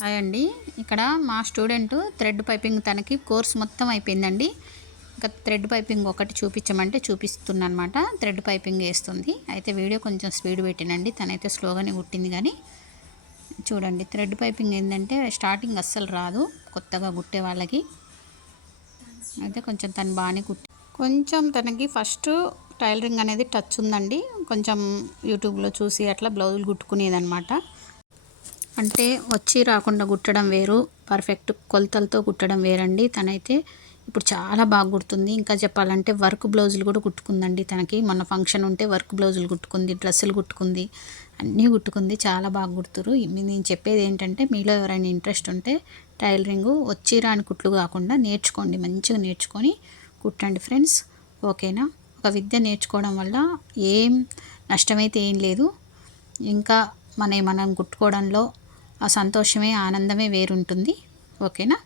Hi అండి. ఇక్కడ మా స్టూడెంట్ థ్రెడ్ పైపింగ్ తనకి కోర్స్ మొత్తం అయిపోయిందండి. ఇంకా థ్రెడ్ పైపింగ్ ఒకటి చూపించమంటే చూపిస్తున్నా అనమాట. థ్రెడ్ పైపింగ్ వేస్తుంది. అయితే వీడియో కొంచెం స్పీడ్ పెట్టినండి. తనైతే స్లోగానే కుట్టింది. కానీ చూడండి, థ్రెడ్ పైపింగ్ ఏంటంటే స్టార్టింగ్ అస్సలు రాదు కొత్తగా కుట్టే వాళ్ళకి. అయితే కొంచెం తను బాగానే కొంచెం తనకి ఫస్ట్ టైలరింగ్ అనేది టచ్ ఉందండి. కొంచెం యూట్యూబ్లో చూసి అట్లా బ్లౌజులు కుట్టుకునేదనమాట. అంటే వచ్చి రాకుండా కుట్టడం వేరు, పర్ఫెక్ట్ కొలతలతో కుట్టడం వేరండి. తనైతే ఇప్పుడు చాలా బాగా కుడుతుంది. ఇంకా చెప్పాలంటే వర్క్ బ్లౌజులు కూడా కుట్టుకుందండి. తనకి మొన్న ఫంక్షన్ ఉంటే వర్క్ బ్లౌజులు కుట్టుకుంది, డ్రెస్సులు కుట్టుకుంది, అన్నీ కుట్టుకుంది. చాలా బాగా కుడుతురు. నేను చెప్పేది ఏంటంటే, మీలో ఎవరైనా ఇంట్రెస్ట్ ఉంటే టైలరింగు వచ్చి రాని కుట్లు కాకుండా నేర్చుకోండి. మంచిగా నేర్చుకొని కుట్టండి ఫ్రెండ్స్. ఓకేనా? ఒక విద్య నేర్చుకోవడం వల్ల ఏం నష్టమైతే ఏం లేదు. ఇంకా మనం కుట్టుకోవడంలో ఆ సంతోషమే, ఆనందమే వేరుంటుంది. ఓకేనా?